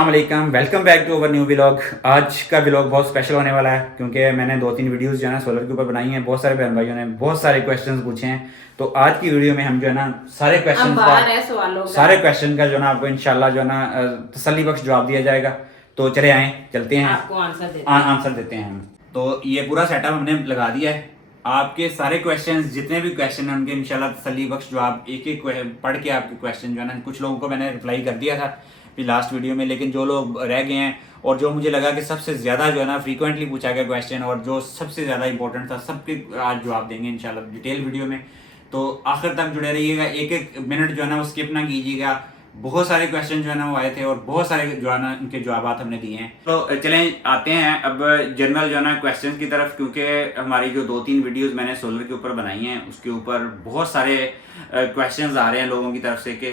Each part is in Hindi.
अस्सलाम, welcome back to our new vlog. आज का व्लॉग बहुत स्पेशल होने वाला है क्योंकि मैंने 2-3 वीडियोस जो है ना सोलर के ऊपर बनाई हैं। बहुत सारे बहन भाइयों ने बहुत सारे क्वेश्चंस पूछे हैं, तो आज की वीडियो में हम जो है ना सारे क्वेश्चन का जो है ना आपको इंशाल्लाह जो है ना तसल्ली बख्श जवाब दिया जाएगा। तो चले आए, चलते हैं, आपको आंसर देते हैं हम। तो ये पूरा सेटअप हमने लगा दिया है। आपके सारे क्वेश्चंस, जितने भी क्वेश्चन हैं उनके इंशाल्लाह तसल्ली बख्श जवाब एक एक पढ़ के आपके क्वेश्चन जो है ना, कुछ लोगों को मैंने रिप्लाई कर दिया था लास्ट वीडियो में, लेकिन जो लोग रह गए हैं और जो मुझे लगा कि सबसे ज़्यादा जो है ना फ्रीक्वेंटली पूछा गया क्वेश्चन और जो सबसे ज़्यादा इंपॉर्टेंट था, सबके आज जवाब देंगे इंशाल्लाह डिटेल वीडियो में। तो आखिर तक जुड़े रहिएगा, एक एक मिनट जो है ना वो स्किप ना कीजिएगा। बहुत सारे क्वेश्चन जो है ना वो आए थे और बहुत सारे जो है ना उनके जवाब हमने दिए हैं। तो चलें आते हैं अब जनरल जो है ना क्वेश्चन की तरफ, क्योंकि हमारी जो 2-3 वीडियोस मैंने सोलर के ऊपर बनाई हैं उसके ऊपर बहुत सारे क्वेश्चंस आ रहे हैं लोगों की तरफ से कि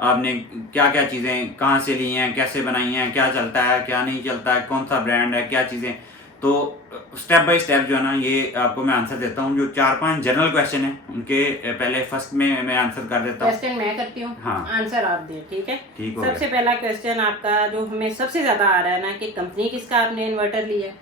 आपने क्या क्या चीज़ें कहाँ से ली हैं, कैसे बनाई हैं, क्या चलता है क्या नहीं चलता है, कौन सा ब्रांड है, क्या चीज़ें। तो स्टेप बाय स्टेप जो है ना ये आपको मैं आंसर देता हूँ। जो 4-5 जनरल क्वेश्चन हैं उनके पहले फर्स्ट में मैं आंसर कर देता हूँ। क्वेश्चन मैं करती हूँ, हाँ, आंसर आप दे, ठीक है। ठीक हो सबसे गया। पहला क्वेश्चन आपका जो हमें सबसे ज्यादा आ रहा है ना कि कंपनी किसका आपने इन्वर्टर लिया।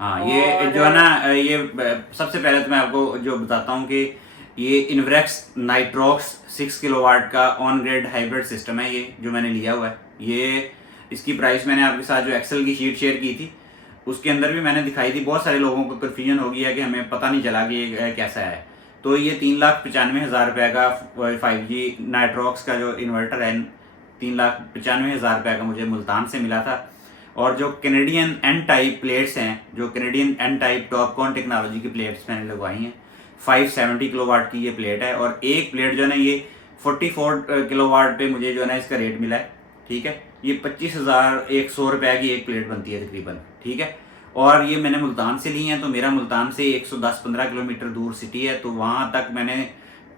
हाँ, ये जो है ना ये सबसे पहले तो मैं आपको जो बताता हूँ कि ये इन्वरेक्स नाइट्रोक्स 6 किलोवाट का ऑन ग्रिड हाइब्रिड सिस्टम है, ये जो मैंने लिया हुआ है। ये इसकी प्राइस मैंने आपके साथ जो एक्सेल की शीट शेयर की थी उसके अंदर भी मैंने दिखाई थी। बहुत सारे लोगों को कन्फ्यूजन हो गया कि हमें पता नहीं चला कि ये कैसा है। तो ये 3,95,000 रुपये का 5G नाइट्रोक्स का जो इन्वर्टर है 3,95,000 रुपये का मुझे मुल्तान से मिला था। और जो कैनेडियन एन टाइप प्लेट्स हैं, जो Canadian N type Topcon technology की प्लेट्स मैंने लगवाई हैं, 570 किलोवाट की ये प्लेट है। और एक प्लेट जो है ना ये 44 किलोवाट पे मुझे जो है ना इसका रेट मिला है, ठीक है। ये 25,100 रुपये की एक प्लेट बनती है तकरीबन, ठीक है। और ये मैंने मुल्तान से ली हैं, तो मेरा मुल्तान से 110-15 किलोमीटर दूर सिटी है, तो वहाँ तक मैंने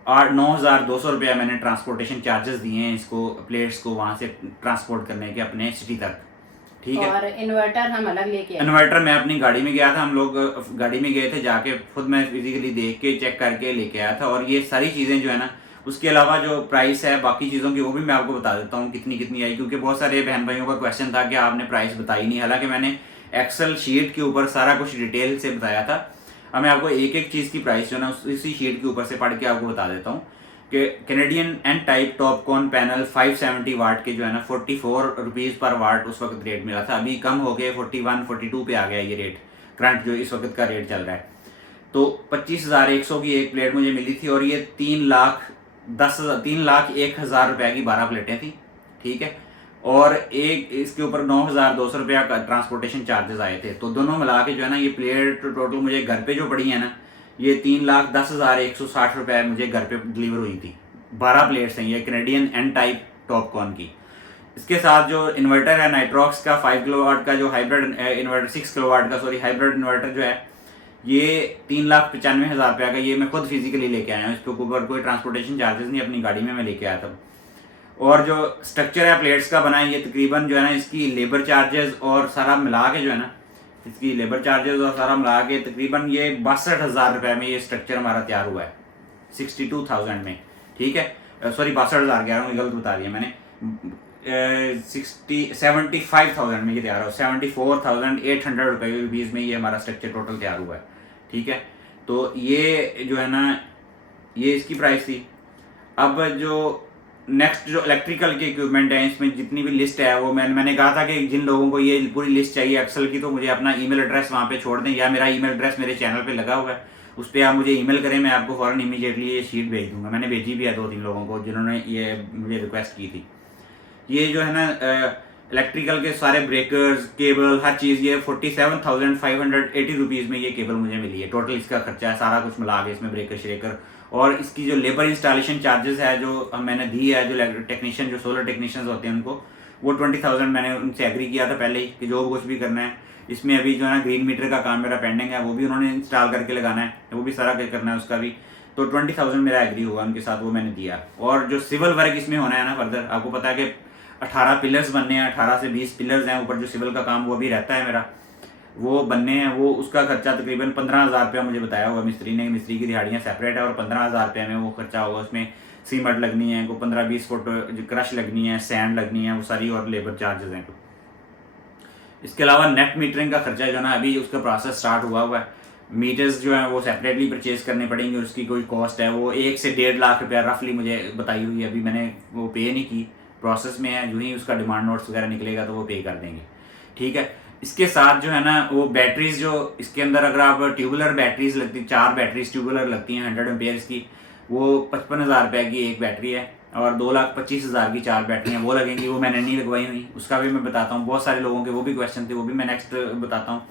9,200 रुपया मैंने ट्रांसपोर्टेशन चार्जेस दिए हैं इसको, प्लेट्स को वहाँ से ट्रांसपोर्ट करने के अपने सिटी तक, ठीक है। और इन्वर्टर हम अलग लेके आए। इन्वर्टर मैं अपनी गाड़ी में गया था, हम लोग गाड़ी में गए थे, जाके खुद मैं फिजिकली देख के चेक करके लेके आया था। और ये सारी चीज़ें जो है ना उसके अलावा जो प्राइस है बाकी चीज़ों की वो भी मैं आपको बता देता हूँ कितनी कितनी आई, क्योंकि बहुत सारे बहन भाइयों का क्वेश्चन था कि आपने प्राइस बताई नहीं। हालांकि मैंने एक्सेल शीट के ऊपर सारा कुछ डिटेल से बताया था। अब मैं आपको एक एक चीज़ की प्राइस जो है ना उसी शीट के ऊपर से पढ़ के आपको बता देता हूँ कि Canadian N type Topcon panel 570 watt के जो है ना 44 रुपीज़ पर वाट उस वक्त रेट मिला था। अभी कम हो गए 41-42 पे आ गया ये रेट, करंट जो इस वक्त का रेट चल रहा है। तो 25,100 की एक प्लेट मुझे मिली थी और ये 3,01,000 रुपये की 12 प्लेटें थी, ठीक है। और एक इसके ऊपर 9,200 रुपया का ट्रांसपोर्टेशन चार्जेस आए थे। तो दोनों मिला के जो है ना ये प्लेट टोटल मुझे घर पे जो पड़ी है ना ये 3,10,160 रुपये मुझे घर पे डिलीवर हुई थी। 12 प्लेट्स हैं ये कैनेडियन एन टाइप टॉपकॉन की। इसके साथ जो इन्वर्टर है नाइट्रोक्स का 5 किलोवाट का जो हाइब्रिड इन्वर्टर 6 किलोवाट का सॉरी हाइब्रिड इन्वर्टर जो है ये 3,95,000 रुपये का, ये मैं खुद फिजिकली लेके आया हूँ। इसके ऊपर कोई ट्रांसपोर्टेशन चार्जेस नहीं, अपनी गाड़ी में मैं लेके आया था। और जो स्ट्रक्चर है प्लेट्स का बना है ये तकरीबन जो है ना इसकी लेबर चार्जेस और सारा मिला के जो है ना इसकी लेबर चार्जेस और सारा मिला के तकरीबन ये 62,000 रुपये में ये स्ट्रक्चर हमारा तैयार हुआ है, 62,000 में, ठीक है। सॉरी 62,000 कह रहा हूँ, गलत बता दिया मैंने। 75,000 में ये तैयार हो, 74,800 रुपीज़ में ये हमारा स्ट्रक्चर टोटल तैयार हुआ है, ठीक है। तो ये जो है ना ये इसकी प्राइस थी। अब जो नेक्स्ट जो इलेक्ट्रिकल के इक्विपमेंट है इसमें जितनी भी लिस्ट है वो मैंने कहा था कि जिन लोगों को ये पूरी लिस्ट चाहिए एक्सेल की तो मुझे अपना ईमेल एड्रेस वहाँ पे छोड़ दें, या मेरा ईमेल एड्रेस मेरे चैनल पे लगा हुआ है, उस पर आप मुझे ईमेल करें, मैं आपको फ़ौरन इमीडिएटली ये शीट भेज दूंगा। मैंने भेजी भी है 2-3 लोगों को जिन्होंने ये मुझे रिक्वेस्ट की थी। ये जो है ना इलेक्ट्रिकल के सारे ब्रेकर्स केबल हर चीज़ ये 47,580 रुपीज़ में ये केबल मुझे मिली है। टोटल इसका खर्चा है सारा कुछ मिला के इसमें ब्रेकर श्रेकर, और इसकी जो लेबर इंस्टॉलेशन चार्जेस है जो मैंने दी है, जो टेक्नीशियन जो सोलर टेक्नीशियंस होते हैं उनको वो 20,000 मैंने उनसे एग्री किया था पहले ही कि जो कुछ भी करना है इसमें। अभी जो है ना ग्रीन मीटर का काम मेरा पेंडिंग है, वो भी उन्होंने इंस्टॉल करके लगाना है, वो भी सारा करना है उसका भी। तो 20,000 मेरा एग्री हुआ उनके साथ, वो मैंने दिया। और जो सिविल वर्क इसमें होना है ना फर्दर, आपको पता है कि 18 पिलर्स बनने हैं, 18 से 20 पिलर्स हैं, ऊपर जो सिविल का काम वो भी रहता है मेरा, वो बनने हैं। वो उसका खर्चा तकरीबन 15,000 रुपया मुझे बताया होगा मिस्त्री ने। मिस्त्री की दिहाड़ियाँ सेपरेट है और 15,000 रुपये में वो खर्चा होगा। उसमें सीमेंट लगनी है, को 15-20 फुट क्रश लगनी है, सैंड लगनी है, वो सारी और लेबर चार्जेस हैं। इसके अलावा नेट मीटरिंग का खर्चा जो है ना अभी उसका प्रोसेस स्टार्ट हुआ है। मीटर्स जो है वो सेपरेटली परचेज करने पड़ेंगे, उसकी कोई कॉस्ट है वो 1 से 1.5 लाख रुपया रफली मुझे बताई हुई है। अभी मैंने वो पे नहीं की, प्रोसेस में है, जो ही उसका डिमांड नोट्स वगैरह निकलेगा तो वो पे कर देंगे, ठीक है। इसके साथ जो है ना वो बैटरीज जो इसके अंदर, अगर आप ट्यूबुलर बैटरीज लगती, 4 बैटरीज ट्यूबुलर लगती हैं 100 एम्पेयर्स की, वो 55,000 रुपये की एक बैटरी है और 2,25,000 की 4 बैटरियाँ वो लगेंगी। वो मैंने नहीं लगवाई हुई, उसका भी मैं बताता हूँ। बहुत सारे लोगों के वो भी क्वेश्चन थे, वो भी मैं नेक्स्ट बताता हूँ।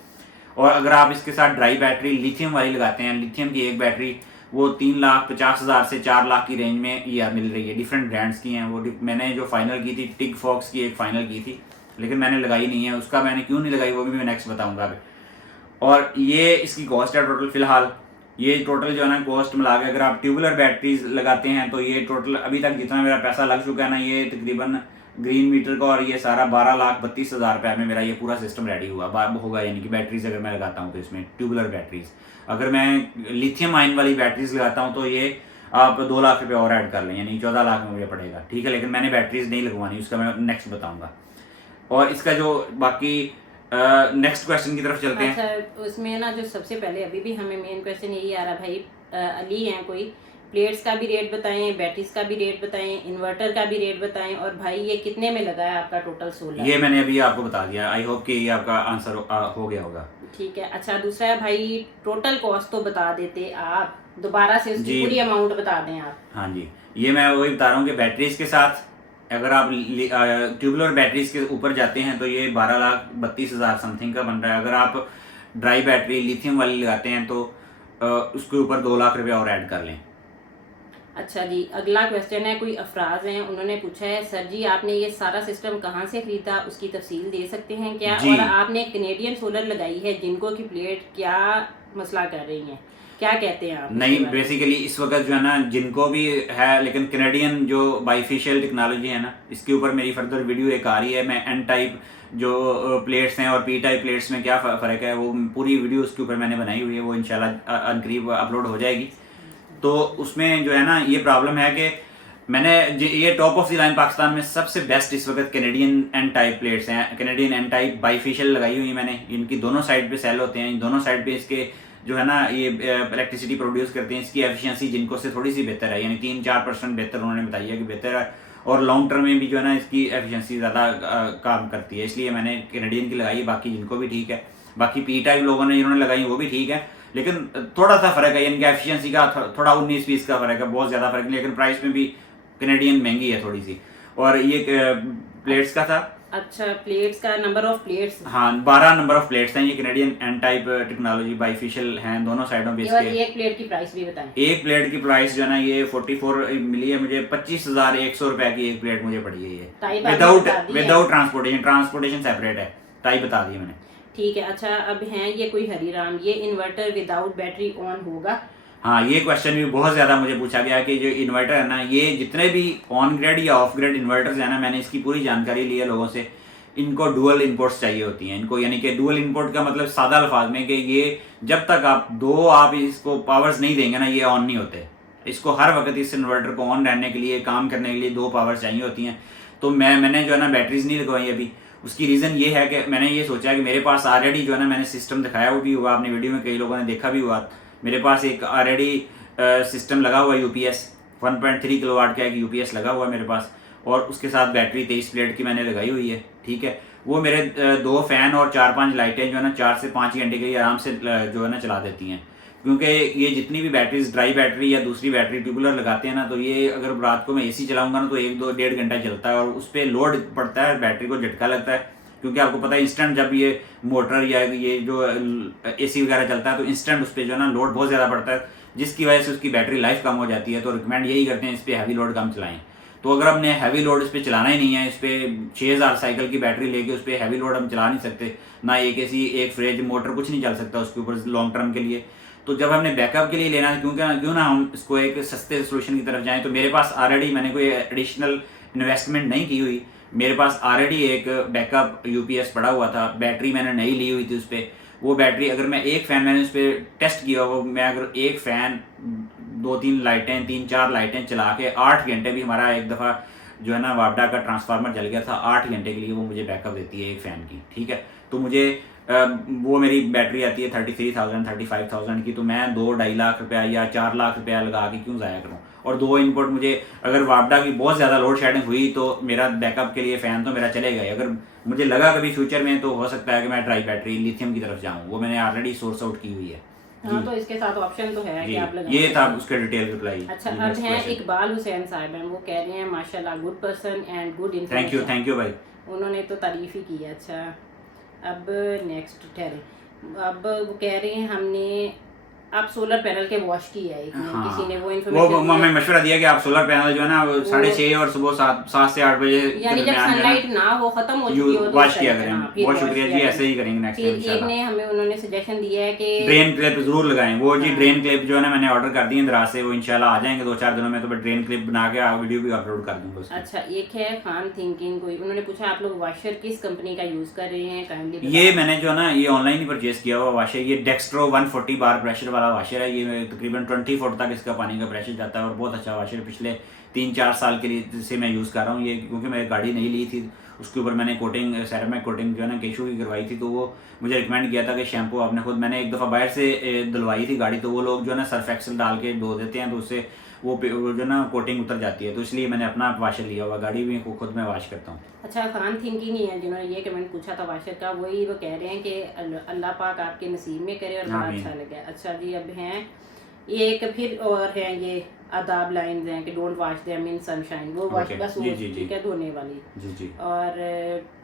और अगर आप इसके साथ ड्राई बैटरी लिथियम वाली लगाते हैं, लिथियम की एक बैटरी वो 3,50,000 से 4 लाख की रेंज में ये मिल रही है। डिफरेंट ब्रांड्स की हैं वो। मैंने जो फाइनल की थी टिग फॉक्स की एक फाइनल की थी, लेकिन मैंने लगाई नहीं है। उसका मैंने क्यों नहीं लगाई वो भी मैं नेक्स्ट बताऊंगा अभी। और ये इसकी कॉस्ट है टोटल फिलहाल। ये टोटल जो है ना कॉस्ट मिला के अगर आप ट्यूबुलर बैटरीज लगाते हैं तो ये टोटल अभी तक जितना मेरा पैसा लग चुका है ना, ये तकरीबन ग्रीन मीटर का और ये सारा 12,32,000 रुपये में मेरा ये पूरा सिस्टम रेडी हुआ होगा। यानी कि बैटरीज अगर मैं लगाता हूँ तो इसमें ट्यूबुलर बैटरीज, अगर मैं लिथियम आयन वाली बैटरीज लगाता हूँ तो ये आप 2 लाख रुपये और ऐड कर लें, यानी 14 लाख में मुझे पड़ेगा, ठीक है। लेकिन मैंने बैटरीज नहीं लगवानी, उसका मैं नेक्स्ट बताऊँगा। और इसका जो बाकी नेक्स्ट क्वेश्चन की तरफ चलते हैं। अच्छा, उसमें ना जो सबसे पहले अभी भी हमें मेन क्वेश्चन यही आ रहा भाई, अली हैं कोई, प्लेट्स का भी रेट बताएं, बैटरीज का भी रेट बताएं, इन्वर्टर का भी रेट बताएं, और भाई ये कितने में लगा है आपका टोटल सोलर? ये मैंने अभी आपको बता दिया, आई होप कि ये आपका आंसर हो गया होगा। ठीक है। अच्छा, दूसरा है भाई टोटल कॉस्ट तो बता देते आप, दोबारा से उसकी पूरी अमाउंट बता दें आप। हाँ जी, ये मैं वही बता रहा हूँ कि बैटरीज के साथ अगर आप ट्यूबुलर बैटरीज के ऊपर जाते हैं तो ये 12,32,000 समथिंग का बन रहा है। अगर आप ड्राई बैटरी लिथियम वाली लगाते हैं तो उसके ऊपर 2 लाख रुपये और ऐड कर लें। अच्छा जी, अगला क्वेश्चन है, कोई अफराज हैं, उन्होंने पूछा है सर जी आपने ये सारा सिस्टम कहाँ से खरीदा, उसकी तफसील दे सकते हैं क्या? और आपने कनेडियन सोलर लगाई है, जिनको की प्लेट क्या मसला कर रही है, क्या कहते हैं आप? नहीं, बेसिकली इस वक्त जो है ना जिनको भी है, लेकिन कनेडियन जो बाइफिशियल टेक्नोलॉजी है ना, इसके ऊपर मेरी फर्दर वीडियो एक आ रही है। मैं एन टाइप जो प्लेट्स हैं और पी टाइप प्लेट्स में क्या फ़र्क है वो पूरी वीडियो उसके ऊपर मैंने बनाई हुई है, वो इंशाल्लाह अनकरीब अपलोड हो जाएगी। तो उसमें जो है ना ये प्रॉब्लम है कि मैंने ये top of the line Pakistan में सबसे बेस्ट इस वक्त कैनेडियन एन टाइप प्लेट्स हैं, कैनेडियन एन टाइप बाइफिशियल लगाई हुई मैंने। इनकी दोनों साइड पे सेल होते हैं, इन दोनों साइड पे इसके जो है ना ये इलेक्ट्रिसिटी प्रोड्यूस करते हैं। इसकी एफिशिएंसी जिनको से थोड़ी सी बेहतर है, यानी 3-4% बेहतर उन्होंने बताई है कि बेहतर है, और लॉन्ग टर्म में भी जो है ना इसकी एफिशिएंसी ज़्यादा काम करती है, इसलिए मैंने कैनेडियन की लगाई। बाकी जिनको भी ठीक है, बाकी पी टाइप लोगों ने जिन्होंने लगाई वो भी ठीक है, लेकिन थोड़ा सा फ़र्क है, यानी कि एफिशिएंसी का थोड़ा 19-20 का फ़र्क है, बहुत ज़्यादा फ़र्क नहीं, लेकिन प्राइस में भी कैनेडियन महंगी है थोड़ी सी। और ये प्लेट्स का था। अच्छा, प्लेट्स का नंबर ऑफ प्लेट्स, हाँ 12 नंबर ऑफ प्लेट्स हैं। ये Canadian N type technology bifacial हैं दोनों साइडों पे इसके। एक प्लेट की प्राइस भी बताएं। एक प्लेट की प्राइस जो है ना ये 44 मिली है मुझे, 25,100 रुपए की एक प्लेट मुझे पड़ी है ये, विदाउट ट्रांसपोर्टेशन सेपरेट है, टाइप बता दी मैंने। ठीक है। अच्छा, अब हैं ये कोई हरीराम, ये इन्वर्टर विदाउट बैटरी ऑन होगा? हाँ, ये क्वेश्चन भी बहुत ज़्यादा मुझे पूछा गया कि जो इन्वर्टर है ना, ये जितने भी ऑन ग्रिड या ऑफ ग्रिड इन्वर्टर्स है ना, मैंने इसकी पूरी जानकारी ली है लोगों से। इनको डुअल इनपुट्स चाहिए होती हैं इनको, यानी कि डुअल इनपुट का मतलब सादा अल्फाज में कि ये जब तक आप इसको पावर्स नहीं देंगे ना ये ऑन नहीं होते। इसको हर वक्त इस इन्वर्टर को ऑन रहने के लिए, काम करने के लिए 2 पावर चाहिए होती हैं। तो मैंने जो है ना बैटरीज नहीं लगवाई अभी। उसकी रीज़न ये है कि मैंने ये सोचा कि मेरे पास ऑलरेडी जो है ना, मैंने सिस्टम दिखाया वो भी हुआ आपने वीडियो में, कई लोगों ने देखा भी हुआ, मेरे पास एक ऑलरेडी सिस्टम लगा हुआ है यूपीएस 1.3 किलोवाट का एक यूपीएस लगा हुआ है मेरे पास, और उसके साथ बैटरी 23 प्लेट की मैंने लगाई हुई है, ठीक है। वो मेरे 2 फैन और 4-5 लाइटें जो है ना 4 से 5 घंटे के लिए आराम से जो है ना चला देती हैं। क्योंकि ये जितनी भी बैटरीज, ड्राई बैटरी या दूसरी बैटरी ट्यूबुलर लगाते हैं ना, तो ये अगर रात को मैं एसी चलाऊंगा ना तो 1-2-1.5 घंटा चलता है, और उस पर लोड पड़ता है, बैटरी को झटका लगता है। क्योंकि आपको पता है इंस्टेंट जब ये मोटर या ये जो एसी वगैरह चलता है तो इंस्टेंट उस पर जो है ना लोड बहुत ज़्यादा पड़ता है, जिसकी वजह से उसकी बैटरी लाइफ कम हो जाती है। तो रिकमेंड यही करते हैं इस पर हैवी लोड कम चलाएं। तो अगर हमने हैवी लोड इस पर चलाना ही नहीं है, इस पर 6,000 साइकिल की बैटरी लेके उस पर हैवी लोड हम चला नहीं सकते, ना एक एसी, एक फ्रिज, मोटर कुछ नहीं चल सकता उसके ऊपर लॉन्ग टर्म के लिए। तो जब हमने बैकअप के लिए लेना है, क्यों ना हम इसको एक सस्ते सोल्यूशन की तरफ जाएं। तो मेरे पास ऑलरेडी, मैंने कोई एडिशनल इन्वेस्टमेंट नहीं की हुई, मेरे पास ऑलरेडी एक बैकअप यूपीएस पड़ा हुआ था, बैटरी मैंने नई ली हुई थी उस पर। वो बैटरी अगर मैं एक फ़ैन, मैंने उस पर टेस्ट किया, वो मैं अगर एक फ़ैन 2-3 लाइटें 3-4 लाइटें चला के 8 घंटे भी हमारा एक दफ़ा जो है ना वापडा का ट्रांसफार्मर जल गया था, 8 घंटे के लिए वो मुझे बैकअप देती है एक फ़ैन की, ठीक है। तो मुझे वो मेरी बैटरी आती है 33,000 35,000 की, तो मैं 2-2.5 लाख रुपया या 4 लाख रुपया लगा के क्यों ज़ाया करूँ। और 2 इनपुट मुझे, अगर वापडा की बहुत ज़्यादा लोड शेडिंग हुई तो मेरा बैकअप के लिए फ़ैन तो मेरा चलेगा ही। अगर मुझे लगा कभी फ्यूचर में तो हो सकता है कि मैं ड्राई बैटरी लिथियम की तरफ जाऊँ, वो मैंने ऑलरेडी सोर्स आउट की हुई है। हाँ, तो इसके साथ ऑप्शन तो है कि आप लगा ये था सकते हैं। उसका डिटेल रिप्लाई। अच्छा, अब हैं इकबाल हुसैन साहब हैं, वो कह रहे हैं माशाल्लाह good person and good information. Thank you भाई। उन्होंने तो तारीफ ही की है। अच्छा, अब नेक्स्ट ठहरे, अब वो कह रहे हैं हमने आप सोलर पैनल के वॉश किया है, हाँ, किसी ने वो वो इन्फॉर्मेशन हमें मशवरा दिया कि आप सोलर पैनल जो है ना 6:30 और सुबह 7 से 8 बजे यानी जब सनलाइट ना हो, खत्म हो चुकी हो तो वॉश किया करें। बहुत शुक्रिया जी, ऐसे ही करेंगे नेक्स्ट टाइम फिर एक इंशाल्लाह। ने हमें उन्होंने सजेशन दिया है कि ड्रेन क्लिप जरूर लगाएं। वो जी ड्रेन क्लिप जो है ना मैंने ऑर्डर कर दी है दराज से, वो इंशाल्लाह आ जाएंगे 2-4 दिनों में, तो मैं ड्रेन क्लिप बना के वीडियो भी अपलोड कर दूंगा उसकी। अच्छा, एक है खान थिंकिंग कोई, उन्होंने पूछा आप लोग वॉशर किस कंपनी का यूज कर रहे हैं, काइंडली ये मैंने जो है ना ये ऑनलाइन ही परचेज किया हुआ वाशर, ये डेक्स्ट्रो 140 बार प्रेशर वाला वाशर है। ये तकरीबन 20 फुट तक इसका पानी का प्रेशर जाता है और बहुत अच्छा वाशर, पिछले 3-4 साल के लिए से मैं यूज़ कर रहा हूँ ये, क्योंकि मैं गाड़ी नहीं ली थी उसके ऊपर मैंने कोटिंग सेरेमिक कोटिंग जो है ना केशू की करवाई थी, तो वो मुझे रिकमेंड किया था कि शैम्पू आपने खुद, मैंने एक दफ़ा बाहर से धुलवाई थी गाड़ी, तो वो लोग जो है ना सर्फ एक्सल डाल के धो देते हैं, तो उससे वो जो है ना कोटिंग उतर जाती है, तो इसलिए मैंने अपना वाशर लिया हुआ, गाड़ी भी खुद मैं वॉश करता हूँ। अच्छा, खान थिंकिंग ही है जिन्होंने ये कमेंट पूछा था वाशर का, वही वो कह रहे हैं कि अल्लाह पाक आपके नसीब में करे और बड़ा अच्छा लगा। अच्छा जी, अब हैं एक फिर और हैं ये आदाब लाइन्स हैं कि don't wash them in sunshine, वो वॉश बस वो ठीक है धोने वाली जी। और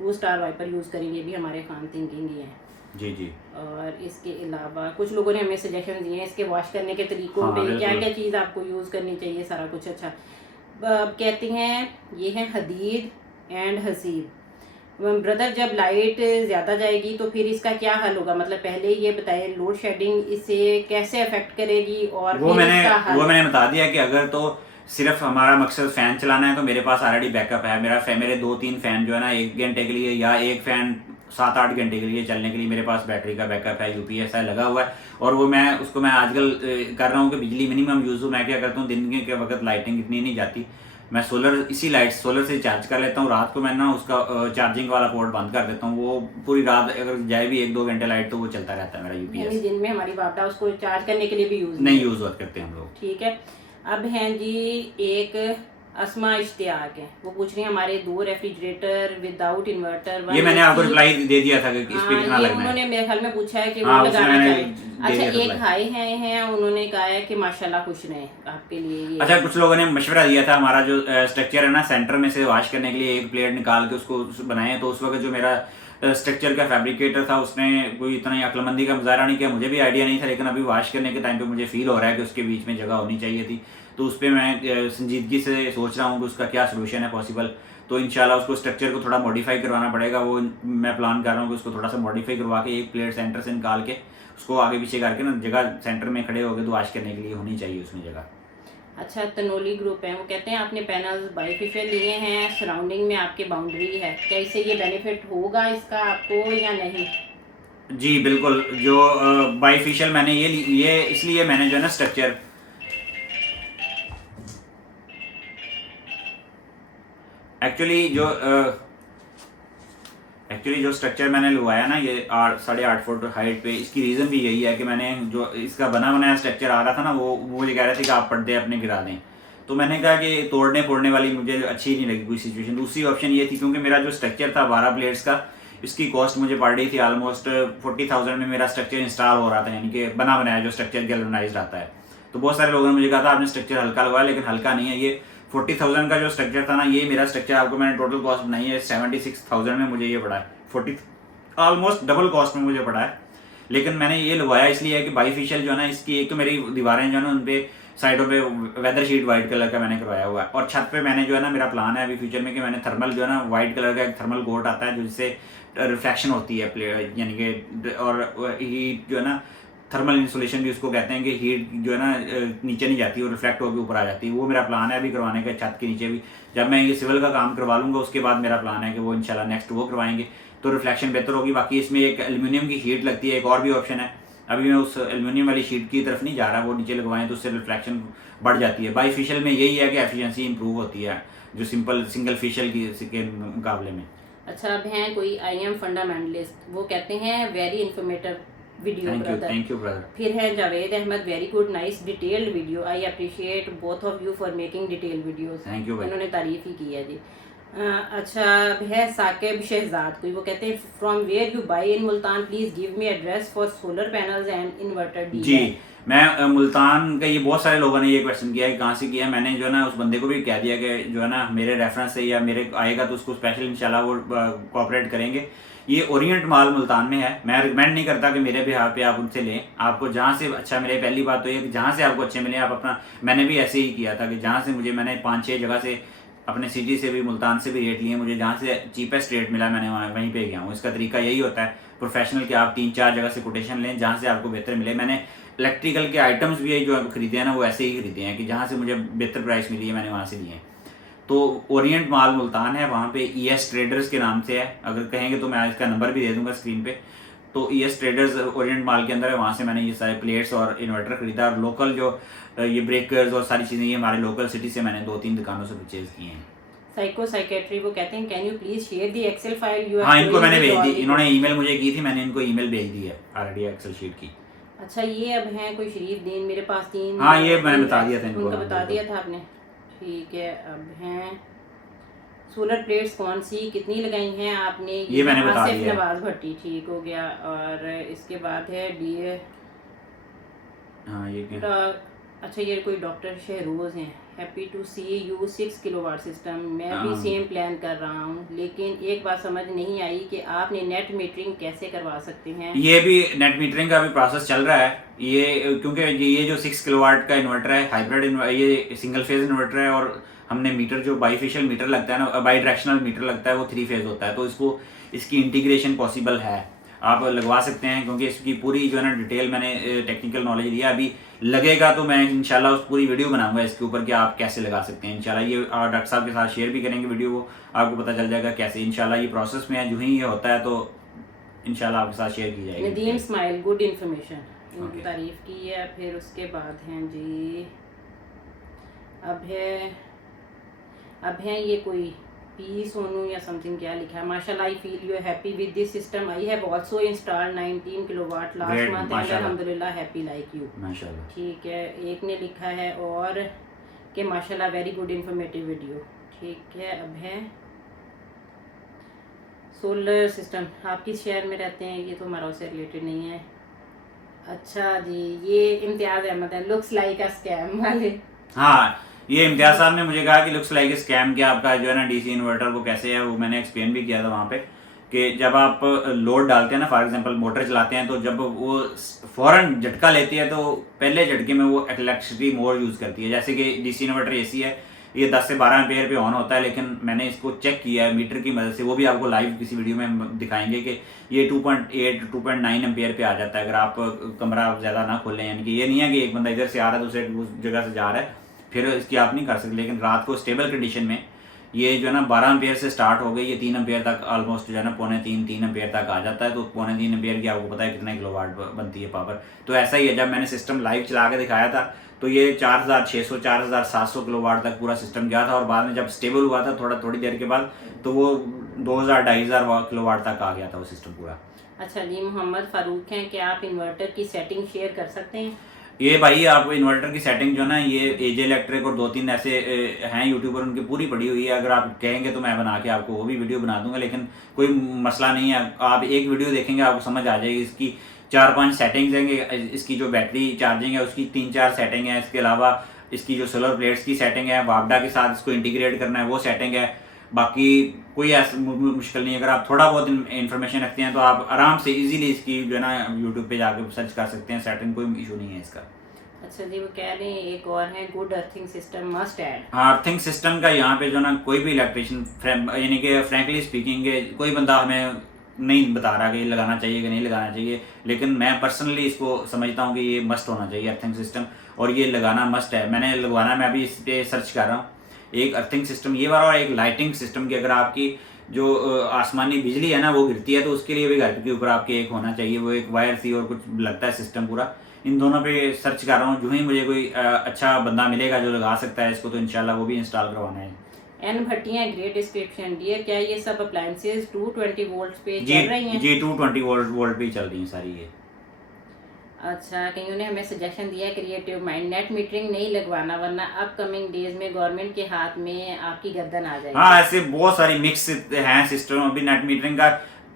2 स्टार वाइपर यूज़ करेंगे, भी हमारे खान थिंकिंग ही हैं जी। और इसके अलावा कुछ लोगों ने हमें सजेशन दिए हैं इसके वॉश करने के तरीकों पे, क्या क्या चीज़ आपको यूज़ करनी चाहिए, सारा कुछ। अच्छा, अब कहते हैं ये है हदीद एंड हसीब, ब्रदर जब लाइट ज़्यादा जाएगी तो फिर इसका क्या हल होगा, मतलब पहले ये बताएं लोड शेडिंग इससे कैसे अफेक्ट करेगी और वो मैंने बता दिया कि अगर तो सिर्फ हमारा मकसद फ़ैन चलाना है तो मेरे पास ऑलरेडी बैकअप है। मेरे 2-3 फ़ैन जो है ना 1 घंटे के लिए या एक फ़ैन 7-8 घंटे के लिए चलने के लिए मेरे पास बैटरी का बैकअप है, UPS है लगा हुआ है। और वो मैं आजकल कर रहा हूँ कि बिजली मिनिमम यूज़ हो। मैं क्या करता हूँ, दिन के वक्त लाइटिंग इतनी नहीं जाती, मैं सोलर से चार्ज कर लेता हूँ। रात को मैं ना उसका चार्जिंग वाला पोर्ट बंद कर देता हूँ, वो पूरी रात अगर जाए भी 1-2 घंटे लाइट तो वो चलता रहता है मेरा UPS। दिन में हमारी वापडा उसको चार्ज करने के लिए भी नहीं यूज़ करते हम लोग। ठीक है। अब हैं जी एक अस्मा इश्तियाक है, वो पूछ रही है हमारे 2 रेफ्रिजरेटर विदाउट इन्वर्टर, ये मैंने आपको रिप्लाई दे दिया था कि इस पे कितना लगना है। उन्होंने मेरे ख्याल में पूछा है कि हाँ, वो लगाना चाहिए। अच्छा, एक हाई हैं उन्होंने कहा है कि माशाल्लाह खुश रहें आपके लिए ये। अच्छा, कुछ लोगों ने मशवरा दिया था, हमारा जो स्ट्रक्चर है ना सेंटर में से वॉश करने के लिए एक प्लेट निकाल के उसको बनाए, तो उस वक्त जो मेरा स्ट्रक्चर का फैब्रिकेटर था उसने कोई इतना ही अक्लमंदी का मुजाहरा नहीं किया। मुझे भी आइडिया नहीं था, लेकिन अभी वॉश करने के टाइम पे मुझे फील हो रहा है कि उसके बीच में जगह होनी चाहिए थी, तो उस पर मैं संजीदगी से सोच रहा हूँ कि उसका क्या सोल्यूशन है पॉसिबल। तो इंशाल्लाह उसको स्ट्रक्चर को थोड़ा मॉडिफाई करवाना पड़ेगा, वो मैं प्लान कर रहा हूँ कि उसको थोड़ा सा मॉडिफाई करवा के एक प्लेट सेंटर से निकाल के उसको आगे पीछे करके ना जगह सेंटर में खड़े हो गए तो वॉश करने के लिए होनी चाहिए उसमें जगह। अच्छा, तनोली ग्रुप है, वो कहते हैं आपने पैनल्स बाइफेशियल लिए हैं, सराउंडिंग में आपके बाउंड्री है, क्या इससे ये बेनिफिट होगा इसका आपको या नहीं? जी बिल्कुल, जो बाइफेशियल मैंने ये इसलिए मैंने जो है ना स्ट्रक्चर एक्चुअली जो स्ट्रक्चर मैंने लगवाया ना ये 8.5 फुट हाइट पे, इसकी रीज़न भी यही है कि मैंने जो इसका बना बनाया स्ट्रक्चर आ रहा था ना वो मुझे कह रहे थे कि आप पर्दे अपने गिरा दें, तो मैंने कहा कि तोड़ने फोड़ने वाली मुझे अच्छी नहीं लगी कोई सिचुएशन। दूसरी ऑप्शन ये थी क्योंकि मेरा जो स्ट्रक्चर था 12 प्लेट्स का, इसकी कॉस्ट मुझे पड़ रही थी ऑलमोस्ट 40,000 में मेरा स्ट्रक्चर इंस्टॉल हो रहा था, यानी कि बना बनाया जो स्ट्रक्चर गैल्वेनाइज्ड आता है। तो बहुत सारे लोगों ने मुझे कहा था आपने स्ट्रक्चर हल्का लगवाया, लेकिन हल्का नहीं है। ये 40,000 का जो स्ट्रक्चर था ना, ये मेरा स्ट्रक्चर आपको मैंने टोटल कॉस्ट बनाई है 76,000 में मुझे ये पड़ा है, 40 ऑलमोस्ट डबल कॉस्ट में मुझे पड़ा है। लेकिन मैंने ये लगवाया इसलिए है कि बाइफेशियल जो है ना इसकी एक तो मेरी दीवारें जो है ना उन पे साइडों पे वेदर शीट वाइट कलर का मैंने करवाया हुआ है, और छत पे मैंने जो है ना मेरा प्लान है अभी फ्यूचर में कि मैंने थर्मल जो है ना वाइट कलर का एक थर्मल कोट आता है जिससे रिफ्लेक्शन होती है यानी कि, और हीट जो है ना थर्मल इंसुलेशन भी उसको कहते हैं कि हीट जो है ना नीचे नहीं जाती और रिफ्लेक्ट होकर ऊपर आ जाती है। वो मेरा प्लान है अभी करवाने का छत के नीचे भी। जब मैं ये सिविल का काम करवा लूँगा उसके बाद मेरा प्लान है कि वो इंशाल्लाह नेक्स्ट वो करवाएंगे तो रिफ्लेक्शन बेहतर होगी। बाकी इसमें एक एल्यूमिनियम की शीट लगती है, एक और भी ऑप्शन है, अभी मैं उस एल्यूमिनियम वाली शीट की तरफ नहीं जा रहा, वो नीचे लगवाएं तो उससे रिफ्लेक्शन बढ़ जाती है। बाइफेशियल में यही है कि एफिशिएंसी इंप्रूव होती है, जो सिंगल फेशियल के मुकाबले में। अच्छा, अब हैं कोई IM फंडामेंटलिस्ट, वो कहते हैं very informative video brother. Thank you brother. फिर है Javed Ahmed, very good nice detailed video, I appreciate both of you for making detailed videos. Thank you भाई। उन्होंने तारीफ ही की है जी। अच्छा, अब है साकिब शहजाद कोई, वो कहते हैं from where you buy in Multan, please give me address for solar panels and inverter डी। जी, मैं मुल्तान का, ये बहुत सारे लोगों ने ये क्वेश्चन किया है कहाँ से किया है। मैंने जो है ना उस बंदे को भी कह दिया कि जो है ना मेरे रेफरेंस से या मेरे आएगा तो उसको स्पेशल इंशाल्लाह वो कोऑपरेट करेंगे। ये ओरिएंट माल मुल्तान में है। मैं रिकमेंड नहीं करता कि मेरे बिहार पे आप उनसे लें, आपको जहाँ से अच्छा मिले। पहली बात तो ये कि जहाँ से आपको अच्छे मिले आप अपना, मैंने भी ऐसे ही किया था कि जहाँ से मैंने 5-6 जगह से, अपने सिटी से भी, मुल्तान से भी रेट लिए, मुझे जहाँ से चीपेस्ट रेट मिला मैंने वहीं पे गया हूँ। इसका तरीका यही होता है प्रोफेशनल कि आप 3-4 जगह से कोटेशन लें जहाँ से आपको बेहतर मिले। मैंने इलेक्ट्रिकल के आइटम्स भी जो खरीदे हैं ना वो ऐसे ही खरीदे हैं कि जहाँ से मुझे बेहतर प्राइस मिली है मैंने वहाँ से लिए हैं। तो ओरिएंट माल मुल्तान है, वहाँ पे ES ट्रेडर्स के नाम से है। अगर कहेंगे तो मैं इसका नंबर भी दे दूंगा स्क्रीन पे। तो ES ट्रेडर्स ओरिएंट माल के अंदर है, वहाँ से मैंने ये सारे प्लेट्स और इन्वर्टर खरीदा। और लोकल जो ये ब्रेकर्स और सारी चीज़ें ये हमारे लोकल सिटी से मैंने 2-3 दुकानों से परचेज किए हैं। साइकोसाइकेट्री वो कहते हैं can you please share the excel file you. हाँ, इनको मैंने भेज दी, इन्होंने ईमेल मुझे की थी, मैंने इनको ईमेल भेज दी है ऑलरेडी एक्सेल शीट की। अच्छा, ये अब हैं कोई शरीफ दीन, मेरे पास 3। हाँ, ये मैंने बता दिया था इनको, उनका बता दिया था आपने, ठीक है। अब हैं सोलर प्लेट्स कौन सी कितनी लगाई हैं आपने, ये मैंने बता दिया। नवाज भट्टी, ठीक हो गया। और इसके बाद है DA। हाँ, ये क्या? अच्छा, ये कोई डॉक्टर शहरोज हैं, happy to see you 6 kilowatt system. मैं भी सेम प्लान कर रहा हूँ, लेकिन एक बात समझ नहीं आई कि आपने नेट मीटरिंग कैसे करवा सकते हैं। ये भी नेट मीटरिंग का भी प्रोसेस चल रहा है ये, क्योंकि ये जो 6 किलोवाट का इन्वर्टर है हाइब्रिड, ये सिंगल फेज इन्वर्टर है। और हमने मीटर जो बाईफेशियल मीटर लगता है ना, बाई डायरेक्शनल मीटर लगता है, वो 3 फेज होता है। तो इसकी इंटीग्रेशन पॉसिबल है, आप लगवा सकते हैं। क्योंकि इसकी पूरी जो है ना डिटेल मैंने टेक्निकल नॉलेज लिया। अभी लगेगा तो मैं इंशाल्लाह उस पूरी वीडियो बनाऊंगा इसके ऊपर कि आप कैसे लगा सकते हैं। इंशाल्लाह ये डॉक्टर साहब के साथ शेयर भी करेंगे वीडियो, वो आपको पता चल जाएगा कैसे। इंशाल्लाह ये प्रोसेस में है, जो ही ये होता है तो इंशाल्लाह आपके साथ शेयर की जाएगी। नदीम स्माइल, गुड इन्फॉर्मेशन, तारीफ की है। फिर उसके बाद हैं जी, अब है ये कोई पी सोनू या समथिंग, क्या लिखा है। माशाल्लाह, I feel you happy with this system, I have also installed 19 kilowatt last month and अल्हम्दुलिल्लाह हैप्पी लाइक यू। माशाल्लाह, ठीक है। एक ने लिखा है और कि माशाल्लाह वेरी गुड इन्फॉर्मेटिव वीडियो, ठीक है। अब है सोलर सिस्टम, आप किस शहर में रहते हैं, ये तो हमारा उससे रिलेटेड नहीं है। अच्छा जी, ये इम्तियाज अहमद है, लुक्स लाइक अ स्कैम वाले। हाँ, ये इम्तियाज साहब ने मुझे कहा कि लुक्स लाइक स्कैम, क्या आपका जो है ना DC इन्वर्टर वो कैसे है, वो मैंने एक्सप्लेन भी किया था वहाँ पे कि जब आप लोड डालते हैं ना, फॉर एग्जांपल मोटर चलाते हैं, तो जब वो फ़ौरन झटका लेती है तो पहले झटके में वो इलेक्ट्रिसिटी मोर यूज़ करती है। जैसे कि DC इन्वर्टर AC है, ये 10 से 12 एम्पेयर पे ऑन होता है, लेकिन मैंने इसको चेक किया है मीटर की मदद से, वो भी आपको लाइव किसी वीडियो में हम दिखाएंगे कि ये 2.8 2.9 एम्पेयर पे आ जाता है अगर आप कमरा ज़्यादा ना खोलें। यानी कि ये नहीं है कि एक बंदा इधर से आ रहा है दूसरे जगह से जा रहा है, फिर इसकी आप नहीं कर सकते। लेकिन रात को स्टेबल कंडीशन में ये जो है ना 12 एम्पेयर से स्टार्ट हो गई, ये 3 एम्पेयर तक ऑलमोस्ट जो है ना 2.5-3 एम्पेयर तक आ जाता है। तो 2.5-3 एम्पेयर की आपको पता है कितना किलोवाट बनती है पावर। तो ऐसा ही है, जब मैंने सिस्टम लाइव चला के दिखाया था तो ये 4600 4700 किलोवाट तक पूरा सिस्टम गया था। और बाद में जब स्टेबल हुआ था थोड़ी देर के बाद, तो वो 2000-2500 किलोवाट तक आ गया था वो सिस्टम पूरा। अच्छा जी, मोहम्मद फारूक हैं, क्या आप इन्वर्टर की सेटिंग शेयर कर सकते हैं। ये भाई, आप इन्वर्टर की सेटिंग जो ना, ये AJ इलेक्ट्रिक और 2-3 ऐसे हैं यूट्यूबर, उनकी पूरी पड़ी हुई है। अगर आप कहेंगे तो मैं बना के आपको वो भी वीडियो बना दूंगा, लेकिन कोई मसला नहीं है। आप एक वीडियो देखेंगे आपको समझ आ जाएगी। इसकी 4-5 सेटिंग्स हैं, इसकी जो बैटरी चार्जिंग है उसकी 3-4 सेटिंग है। इसके अलावा इसकी जो सोलर प्लेट्स की सेटिंग है, वापडा के साथ इसको इंटीग्रेट करना है वो सेटिंग है। बाकी कोई ऐसा मुश्किल नहीं है। अगर आप थोड़ा बहुत इन्फॉर्मेशन रखते हैं तो आप आराम से इजीली इसकी जो है ना यूट्यूब पे जाके सर्च कर सकते हैं। सेटिंग कोई इशू नहीं है इसका। अच्छा जी, वो कह रहे हैं एक और है, good earthing system must add. हाँ, अर्थिंग सिस्टम का यहाँ पे जो ना कोई भी इलेक्ट्रिशियन, यानी कि फ्रैंकली स्पीकिंग कोई बंदा हमें नहीं बता रहा कि ये लगाना चाहिए कि नहीं लगाना चाहिए, लेकिन मैं पर्सनली इसको समझता हूँ कि ये मस्ट होना चाहिए अर्थिंग सिस्टम, और ये लगाना मस्ट है। मैंने लगवाना, मैं अभी इस पर सर्च कर रहा हूँ। एक अर्थिंग सिस्टम ये वाला और एक लाइटिंग सिस्टम की, अगर आपकी जो आसमानी बिजली है ना वो गिरती है तो उसके लिए भी घर के ऊपर आपके एक होना चाहिए, वो एक वायर सी और कुछ लगता है सिस्टम पूरा। इन दोनों पे सर्च कर रहा हूँ, जो ही मुझे कोई अच्छा बंदा मिलेगा जो लगा सकता है इसको, तो इंशाल्लाह वो भी इंस्टॉल करवाना है। एन भट्टियां ग्रेट डिस्क्रिप्शन डियर, क्या ये सब अप्लायंसेस 220 वोल्ट पे जी चल रही हैं? जी 220 वोल्ट पे ही चल रही हैं सारी ये। अच्छा, कईयों ने हमें सजेशन दिया है क्रिएटिव माइंड, नेट मीटरिंग नहीं लगवाना वरना अपकमिंग डेज में गवर्नमेंट के हाथ में आपकी गर्दन आ जाएगी। हाँ, ऐसे बहुत सारी मिक्स हैं सिस्टम। अभी नेट मीटरिंग का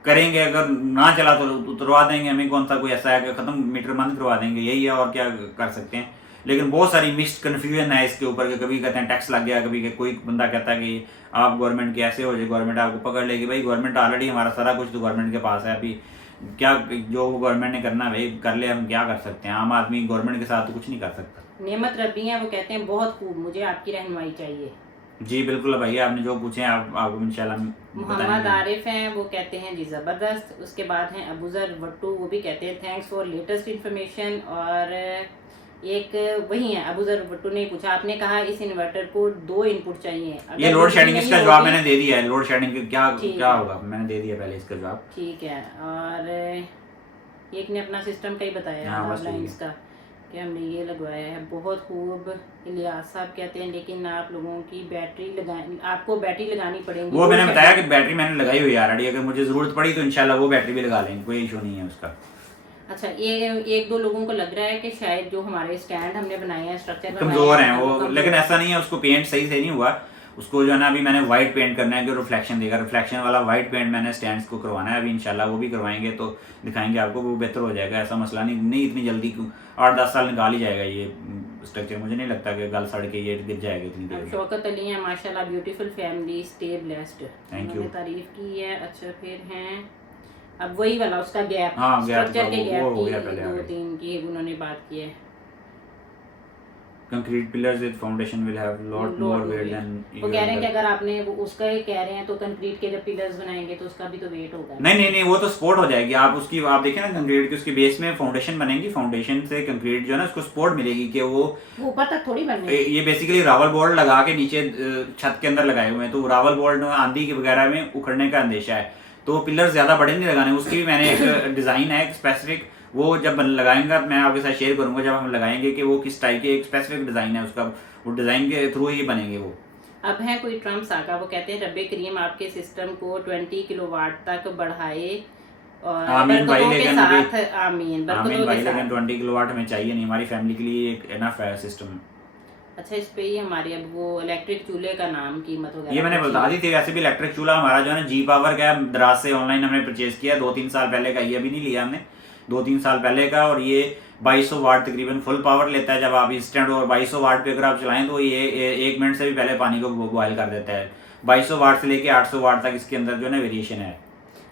करेंगे, अगर ना चला तो उतरवा देंगे, हमें कौन सा कोई ऐसा है कि खत्म मीटर बंद करवा देंगे, यही है और क्या कर सकते हैं। लेकिन बहुत सारी मिक्स्ड कन्फ्यूजन है इसके ऊपर कि कभी कहते हैं टैक्स लग गया, कभी कोई बंदा कहता है कि आप गवर्नमेंट के ऐसे हो जाए, गवर्नमेंट आपको पकड़ लेगी। भाई गवर्नमेंट ऑलरेडी हमारा सारा कुछ तो गवर्नमेंट के पास है। अभी क्या जो गवर्नमेंट ने करना भाई कर ले, हम क्या कर सकते हैं। आम आदमी गवर्नमेंट के साथ तो कुछ नहीं कर सकता। नेमत रब्बी हैं, वो कहते हैं बहुत खूब, मुझे आपकी रहनुमाई चाहिए। जी बिल्कुल भाई, आपने जो पूछे हैं आपको इंशाल्लाह मोहम्मद बताएंगे। आरिफ हैं, वो कहते हैं जी ज़बरदस्त। उसके बाद हैं अबूजर वट्टू, वो भी कहते हैं थैंक्स फॉर लेटेस्ट इन्फॉर्मेशन। और एक वही है अबूजर वट्टू ने पूछा, आपने कहा इस इन्वर्टर को 2 इनपुट चाहिए, अगर ये लोड शेडिंग, नहीं इसका जवाब होगी- मैंने दे दिया है। लोड शेडिंग क्या ठीक क्या है। होगा मैंने दे दिया पहले इसका जवाब। ठीक है। और एक ने अपना सिस्टम का ही बताया हाँ, बस लाइन्स ठीक का कि हमने ये लगवाया है, बहुत खूब। इलियास साहब कहते हैं लेकिन आप लोगों की बैटरी लगानी, आपको बैटरी लगानी पड़ेगी। वो मैंने बताया कि बैटरी मैंने लगाई हुई है ऑलरेडी, अगर मुझे जरूरत पड़ी तो इंशाल्लाह वो बैटरी भी लगा लेंगे, कोई इशू नहीं है उसका। अच्छा, ये एक दो लोगों को लग रहा है कि शायद जो हमारे स्टैंड हमने बनाए हैं, स्ट्रक्चर कमजोर हैं वो, लेकिन ऐसा नहीं है, उसको पेंट सही से नहीं हुआ। उसको जो है ना अभी मैंने व्हाइट पेंट करना है, जो रिफ्लेक्शन देगा, रिफ्लेक्शन वाला व्हाइट पेंट मैंने स्टैंड्स को करवाना है अभी इंशाल्लाह। वो भी करवाएंगे तो दिखाएंगे आपको, वो बेहतर हो जाएगा। ऐसा मसला नहीं इतनी जल्दी 8-10 साल निकाल ही जाएगा ये स्ट्रक्चर। मुझे नहीं लगता कि गल सड़ के ये गिर जाएगा इतनी देर में। शौकत अली है, माशाल्लाह beautiful family, stay blessed, Thank you। तारीफ की है। अच्छा, फिर हैं अब वही वाला उसका गैप, हाँ, गैप स्ट्रक्चर के वो गैप हो गया की पहले 2-3 की उन्होंने बात की है। Concrete pillars with foundation will have lot more weight than. वो कह रहे हैं कि अगर आपने वो उसका ही कह रहे हैं तो कंक्रीट के जब पिलर्स बनाएंगे तो उसका भी तो वेट होगा। नहीं, वो तो सपोर्ट हो जाएगी। आप उसकी आप देखें ना, कंक्रीट की उसके बेस में फाउंडेशन बनेगी, फाउंडेशन से कंक्रीट जो है ना उसको सपोर्ट मिलेगी कि वो ऊपर तक थोड़ी बनने। ये बेसिकली रावल बोर्ड लगा के नीचे छत के अंदर लगाए हुए हैं, तो रावल बोर्ड आंधी के वगैरह में उखड़ने का अंदेशा है, तो पिलर ज्यादा बड़े नहीं लगाने। उसकी भी मैंने एक डिजाइन है, एक स्पेसिफिक, वो जब लगाएंगे मैं आपके साथ शेयर करूंगा जब हम लगाएंगे कि वो किस टाइप की एक स्पेसिफिक डिजाइन है उसका, वो डिजाइन के थ्रू ही बनेंगे वो। अब है कोई ट्रम्प साका, वो कहते हैं रब्बे करीम आपके सिस्टम को 20 किलोवाट तक बढ़ाए और आमीन भाई, बरकतों के लेकिन साथ। अभी- आमीन, आमीन बरकतों भाई, के लेकिन साथ। 20 किलोवाट हमें चाहिए नहीं, हमारी फैमिली के लिए एक एनफ है सिस्टम। अच्छा, इस पे ही हमारे अब वो इलेक्ट्रिक चूल्हे का नाम, कीमत वगैरह ये मैंने बता दी थी। वैसे भी इलेक्ट्रिक चूल्हा हमारा जो है ना जी पावर का है, दराज से ऑनलाइन हमने परचेज किया 2-3 साल पहले का, ये अभी नहीं लिया हमने, 2-3 साल पहले का। और ये 2200 वाट तकरीबन फुल पावर लेता है। जब आप इंस्टेंट और 2200 वाट पे अगर आप चलाएं तो ये 1 मिनट से भी पहले पानी को बॉयल कर देता है। 2200 वाट से लेके 800 वाट तक इसके अंदर जो है ना वेरिएशन है।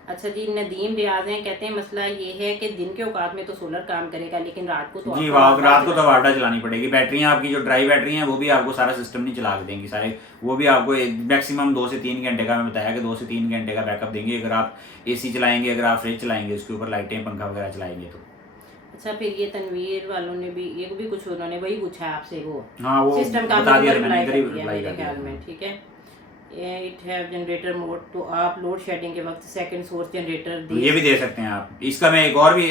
अच्छा जी, नदीम रियाज हैं, कहते हैं मसला ये है कि दिन के औकात में तो सोलर काम करेगा लेकिन रात को तो जी आपको वाह, वाटा रात को तो चलाना वाटा चलानी पड़ेगी। बैटरियां आपकी जो ड्राई बैटरी हैं वो भी आपको सारा सिस्टम नहीं चला के देंगी सारे, वो भी आपको मैक्सिमम 2 से 3 घंटे का, मैं बताया कि 2 से 3 घंटे का बैकअप देंगे अगर आप एसी चलाएंगे, अगर आप फ्रिज चलाएंगे, उसके ऊपर लाइटें पंखा वगैरह चलाएंगे तो। अच्छा, फिर ये तनवीर वालों ने भी ये भी कुछ उन्होंने वही पूछा है आपसे, वो हाँ वो सिस्टम का बता दिया आपने मैंने, रिप्लाई इधर ही कर दिया रिप्लाई मेरे कर ख्याल दिया। में। ठीक है, इट हैव जनरेटर मोड, तो आप लोड शेडिंग के वक्त सेकंड सोर्स जनरेटर ये भी दे सकते हैं आप। इसका मैं एक और भी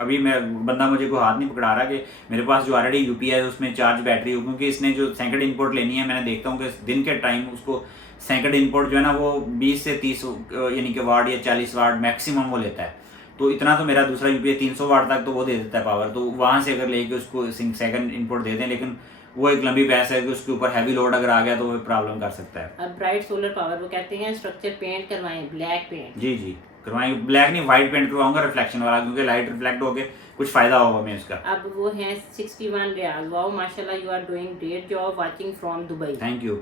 अभी मैं बंदा मुझे को हाथ नहीं पकड़ा रहा कि मेरे पास जो ऑलरेडी यूपीआई है उसमें चार्ज बैटरी हो, क्योंकि इसने जो सेकंड इनपुट लेनी है, मैंने देखता हूँ कि दिन के टाइम उसको सेकंड इनपुट जो है ना वो 20 से 30 यानी कि वाट या 40 वाट मैक्सिमम वो लेता है। तो इतना तो मेरा दूसरा यूपीआई 300 वाट तक तो वो दे देता है पावर, तो वहाँ से अगर लेके उसको सेकंड इनपुट दे दें, लेकिन वो एक लंबी बहस है कि उसके ऊपर हैवी लोड अगर आ गया तो वो प्रॉब्लम कर सकता है। अब ब्राइट सोलर पावर, वो कहते हैं स्ट्रक्चर पेंट करवाएं, ब्लैक पेंट। जी करवाएंगे, ब्लैक नहीं व्हाइट पेंट करवाऊंगा रिफ्लेक्शन वाला, क्योंकि लाइट रिफ्लेक्ट होके कुछ फायदा होगा हमें उसका। अब वो हैं 61 रियाल, वाओ माशाल्लाह you are doing great job watching from Dubai. Thank you.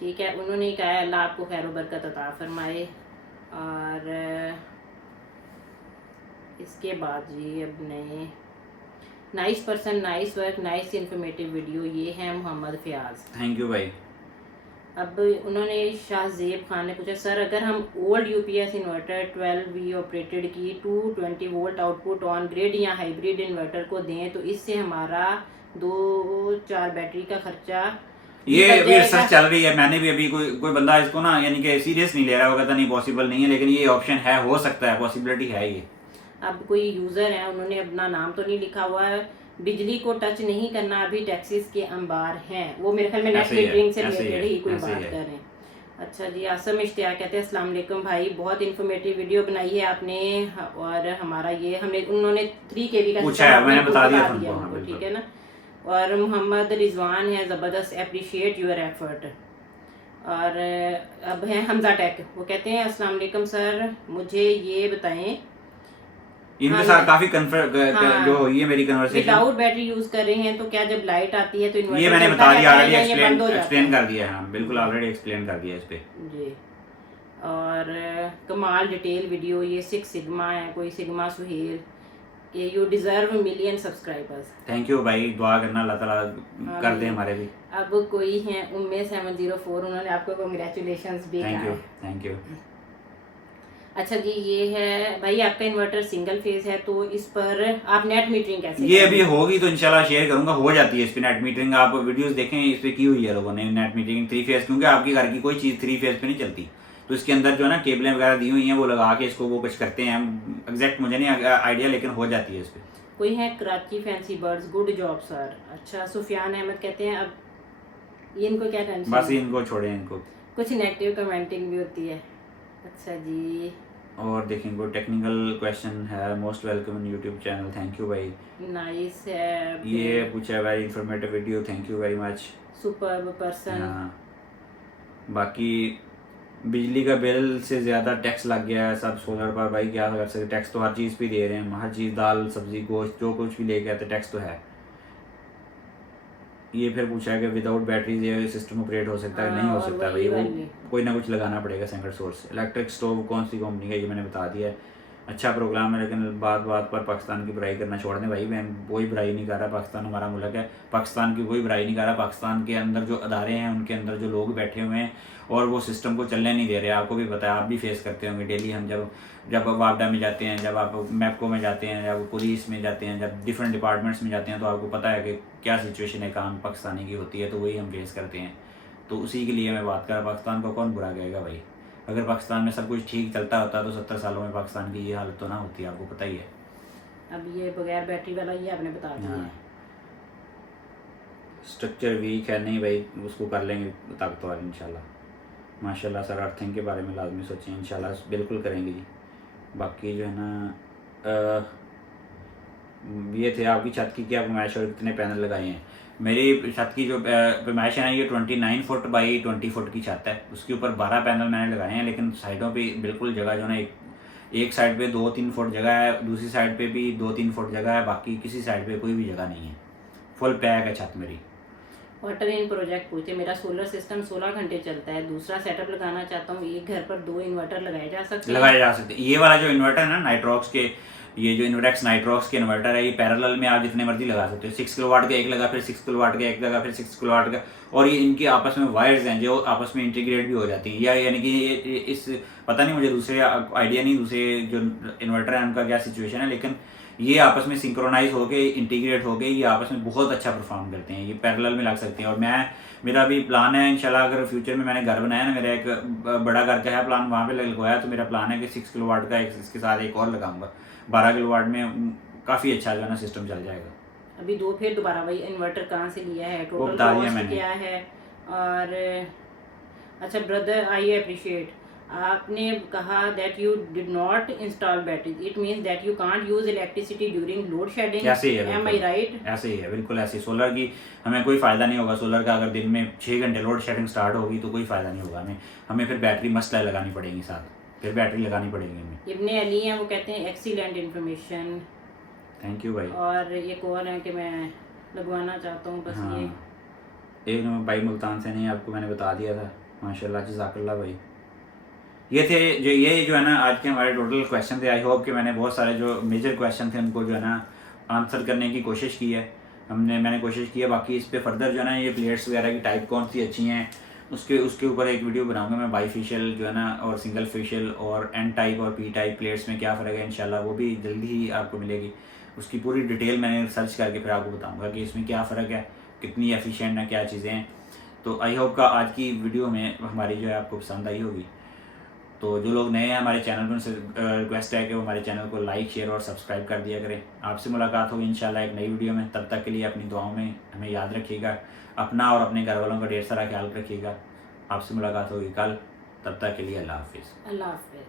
ठीक है, उन्होंने कहा है अल्लाह आपको खैर बरकत अता फरमाए। और इसके बाद जी अब नए nice person, nice work, nice informative video, ये है मोहम्मद फयाज। थैंक यू भाई। अब उन्होंने शाहजेब खान ने पूछा, सर अगर हम old UPS inverter 12V operated की 220 वोल्ट आउटपुट ऑन ग्रिड या हाइब्रिड इन्वर्टर को दें तो इससे हमारा 2-4 बैटरी का खर्चा ये अभी रिसर्च चल रही है, मैंने भी अभी कोई बंदा इसको ना यानी कि सीरियस नहीं ले रहा, वो कहता नहीं पॉसिबल नहीं है, लेकिन ये ऑप्शन है, हो सकता है, पॉसिबिलिटी है ये। अब कोई यूज़र है, उन्होंने अपना नाम तो नहीं लिखा हुआ है, बिजली को टच नहीं करना, अभी टैक्सीज के अंबार हैं। वो मेरे ख्याल में नेट ऐसे ही है, मीटरिंग से ऐसे ही रिलेटेड है, ही कोई ऐसे ही बात है। कर रहे हैं। अच्छा जी, आसम इश्तियाक कहते हैं अस्सलाम वालेकुम भाई, बहुत इन्फॉर्मेटिव वीडियो बनाई है आपने, और हमारा ये हमने उन्होंने 3 KB का पूछा है, सिस्टम मैंने आपने बता दिया बता तुमको, दिया हाँ, उनको, बिल्कुल। ठीक है ना। और मोहम्मद रिजवान है, ज़बरदस्त, अप्रिशिएट योर एफर्ट। और अब हैं हमजा टेक, वो कहते हैं अस्सलाम वालेकुम सर, मुझे ये बताएं, इनके हम साथ काफी जो हाँ हुई है मेरी कन्वर्सेशन, विदाउट बैटरी यूज कर रहे हैं, तो क्या जब लाइट आती है तो ये इन्वर्टर मैंने चलता बता दिया रहता है ऑलरेडी, या ये बंद हो जाता एक्सप्लेन है? कर दिया है, हाँ बिल्कुल जी ऑलरेडी एक्सप्लेन कर दिया इस पे। जी। और कमाल डिटेल वीडियो, ये 6 सिग्मा है, कोई सिग्मा सुहेल, ये you deserve million subscribers. Thank you भाई, दुआ करना अल्लाह ताला कर दे हमारे भी। अब कोई है उम्मे 704, उन्होंने आपको कॉन्ग्रेचुलेशंस भी कहा थैंक यू, है। Thank you. अच्छा जी, ये है भाई आपका इन्वर्टर सिंगल फेज है, तो इस पर आप नेट मीटरिंग कैसे ये करेंगे? अभी होगी तो इंशाल्लाह शेयर करूंगा, हो जाती है इस पे नेट मीटरिंग, आप वीडियोस देखें इस पे की हुई है लोगों ने नेट मीटरिंग 3 फेज, क्योंकि आपके घर की कोई चीज़ 3 फेज पे नहीं चलती, तो इसके अंदर जो है ना केबलें वगैरह दी हुई हैं, वो लगा के इसको वो कुछ करते हैं, एग्जैक्ट मुझे नहीं आइडिया, लेकिन हो जाती है इस पे। कोई है Karachi fancy birds, good job sir. अच्छा, सुफियान अहमद कहते हैं अब ये इनको क्या टेंशन बस है? इनको छोड़ें, इनको कुछ नेगेटिव कमेंटिंग भी होती है। अच्छा जी, और देखें कोई टेक्निकल क्वेश्चन है, most welcome in YouTube channel, thank you भाई। नाइस है, ये पूछा है very informative video, thank you very much. Superb person. हाँ, बाकी बिजली का बिल से ज़्यादा टैक्स लग गया है सब सोलर पर, भाई क्या कर सकते, टैक्स तो हर चीज़ पे दे रहे हैं हम, हर चीज़ दाल सब्जी गोश्त जो कुछ भी लेके आते टैक्स तो है। ये फिर पूछा है कि विदाउट बैटरीज ये सिस्टम ऑपरेट हो सकता है, नहीं हो और सकता वही भाई, वो वाली। कोई ना कुछ लगाना पड़ेगा सेकंड सोर्स। इलेक्ट्रिक स्टोव कौन सी कंपनी का, ये मैंने बता दिया है। अच्छा प्रोग्राम है, लेकिन बात बात पर पाकिस्तान की बुराई करना छोड़ दें भाई, मैं कोई बुराई नहीं कर रहा, पाकिस्तान हमारा मुल्क है, पाकिस्तान की कोई बुराई नहीं कर रहा, पाकिस्तान के अंदर जो अदारे हैं उनके अंदर जो लोग बैठे हुए हैं और वो सिस्टम को चलने नहीं दे रहे, आपको भी पता है, आप भी फेस करते होंगे डेली। हम जब वापडा में जाते हैं, जब आप मैपको में जाते हैं, जब पुलिस में जाते हैं, जब डिफरेंट डिपार्टमेंट्स में जाते हैं, तो आपको पता है कि क्या सिचुएशन है काम पाकिस्तानी की होती है, तो वही हम फेस करते हैं। तो उसी के लिए मैं बात कर रहा, पाकिस्तान को कौन बुरा कहेगा भाई, अगर पाकिस्तान में सब कुछ ठीक चलता होता तो 70 सालों में पाकिस्तान की ये हालत तो ना होती, आपको पता ही है। अब ये बगैर बैटरी वाला ये आपने बता दिया है। स्ट्रक्चर वीक है, नहीं भाई उसको कर लेंगे ताकतवर इंशाल्लाह। माशाल्लाह सर, अर्थिंग के बारे में लाजमी सोचें, इंशाल्लाह बिल्कुल करेंगे जी। बाकी जो है ना ये थे आपकी छत की क्या पैमाइश और कितने पैनल लगाए हैं। मेरी छत की जो पैमाइश है ना, ये 29 फुट बाई 20 फुट की छत है, उसके ऊपर 12 पैनल मैंने लगाए हैं, लेकिन साइडों पे बिल्कुल जगह जो है ना, एक साइड पे 2-3 फुट जगह है, दूसरी साइड पे भी 2-3 फुट जगह है, बाकी किसी साइड पे कोई भी जगह नहीं है, फुल पैक है छत मेरी। वाटर इन प्रोजेक्ट पूछे, मेरा सोलर सिस्टम 16 घंटे चलता है, दूसरा सेटअप लगाना चाहता हूँ, एक घर पर 2 इन्वर्टर लगाए जा सकते हैं? लगाए जा सकते हैं। ये वाला जो इन्वर्टर है ना नाइट्रॉक्स के, ये जो इन्वर्टेक्स नाइट्रॉक्स के इन्वर्टर है, ये पैरेलल में आप जितने मर्जी लगा सकते हो, 6 किलोवाट का एक लगा, फिर 6 किलोवाट का एक लगा, फिर 6 किलोवाट का, और ये इनकी आपस में वायर्स हैं जो आपस में इंटीग्रेट भी हो जाती हैं, या यानी कि ये इस पता नहीं मुझे दूसरे आइडिया नहीं, दूसरे जो इन्वर्टर है उनका क्या सिचुएशन है, लेकिन ये आपस में सिंक्रोनाइज हो गए, इंटीग्रेट हो गए, ये आपस में बहुत अच्छा परफॉर्म करते हैं, ये पैरेलल में लग सकते हैं। और मेरा भी प्लान है इंशाल्लाह, अगर फ्यूचर में मैंने घर बनाया ना, मेरा एक बड़ा घर का है प्लान, वहाँ पे लगवाया, तो मेरा प्लान है कि 6 किलोवाट का इसके साथ एक और लगाऊंगा, 12 किलोवाट में काफ़ी अच्छा जो है ना सिस्टम चल जाएगा। अभी फिर दोबारा वही इन्वर्टर कहाँ से लिया है, वो टोटल बता दिया कॉस्ट मैंने। क्या है? और अच्छा ब्रदर, आई अप्रिशिएट, आपने कहा that you did not install batteries, it means that you can't use electricity during load shedding, ऐसे ही है, एम आई राइट? ऐसे ही है, बिल्कुल ऐसे ही। सोलर की हमें कोई फ़ायदा नहीं होगा, सोलर का अगर दिन में 6 घंटे लोड शेडिंग स्टार्ट होगी तो कोई फ़ायदा नहीं होगा हमें फिर बैटरी मस्ट लगानी पड़ेगी, साथ फिर बैटरी लगानी पड़ेगी हमें। इब्ने अली हैं, वो कहते हैं एक्सीलेंट इन्फॉर्मेशन। थैंक यू भाई। और एक और है कि मैं लगवाना चाहता हूँ बस हाँ, ये एक नंबर भाई मुल्तान से, नहीं आपको मैंने बता दिया था, माशाल्लाह जज़ाकल्लाह भाई। ये जो है ना आज के हमारे टोटल क्वेश्चन थे। आई होप कि मैंने बहुत सारे जो मेजर क्वेश्चन थे उनको जो है ना आंसर करने की कोशिश की है, मैंने कोशिश की है। बाकी इस पे फर्दर जो है ना ये प्लेट्स वगैरह की टाइप कौन सी अच्छी हैं उसके ऊपर एक वीडियो बनाऊंगा मैं, बाईफेशियल जो है ना और सिंगल फेशियल और एन टाइप और पी टाइप प्लेट्स में क्या फ़र्क है, इंशाल्लाह वो भी जल्दी ही आपको मिलेगी। उसकी पूरी डिटेल मैंने सर्च करके फिर आपको बताऊँगा कि इसमें क्या फ़र्क है, कितनी एफिशिएंट है, क्या चीज़ें हैं। तो आई होप का आज की वीडियो में हमारी जो है आपको पसंद आई होगी। तो जो लोग नए हैं हमारे चैनल में, उनसे रिक्वेस्ट है कि वो हमारे चैनल को लाइक, शेयर और सब्सक्राइब कर दिया करें। आपसे मुलाकात होगी इंशाल्लाह एक नई वीडियो में। तब तक के लिए अपनी दुआओं में हमें याद रखिएगा, अपना और अपने घर वालों का ढेर सारा ख्याल रखिएगा। आपसे मुलाकात होगी कल, तब तक के लिए अल्लाह हाफिज़। अल्लाह हाफिज़।